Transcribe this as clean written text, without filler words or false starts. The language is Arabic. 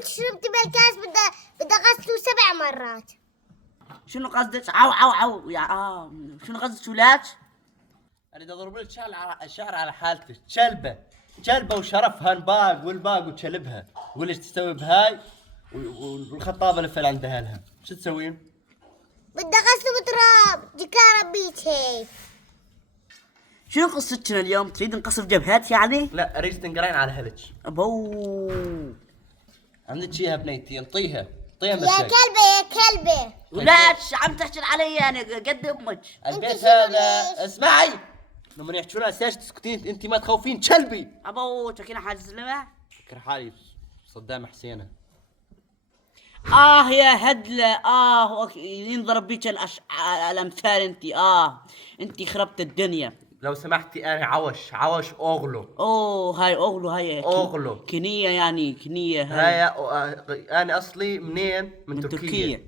انت شربت بالكاس بدي اغسله 7 مرات. شنو قصدك؟ عو عو عو يا شنو قصدك ولاد؟ اريد اضرب لك شعر على حالتك. كلبه وشرف هانباق والباق وتشلبها. قول ايش تسوي بهاي والخطابه لفل عند اهلها. شو تسوين؟ بدي اغسله بتراب جكارة بيت هيك. شنو قصتنا اليوم؟ تريد نقصف جبهات يعني؟ لا اريد تنقرين على اهلك. ابو عندك شيها بنيتي انطيها يا مسك. كلبة يا كلبة. ولاد عم تحكي علي انا قد امك. البيت شنو هذا ليش؟ اسمعي لما يحكون اساس تسكتين انت ما تخوفين كلبي. ابو تكينا حاج زلمه. فكر حالي صدام حسينه. يا هدلة ينضرب بيك الامثال انت انت خربت الدنيا. لو سمحتي انا عوش اغلو. هاي اغلو هاي أغلو. كنية يعني كنية هاي انا اصلي منين؟ من تركيا.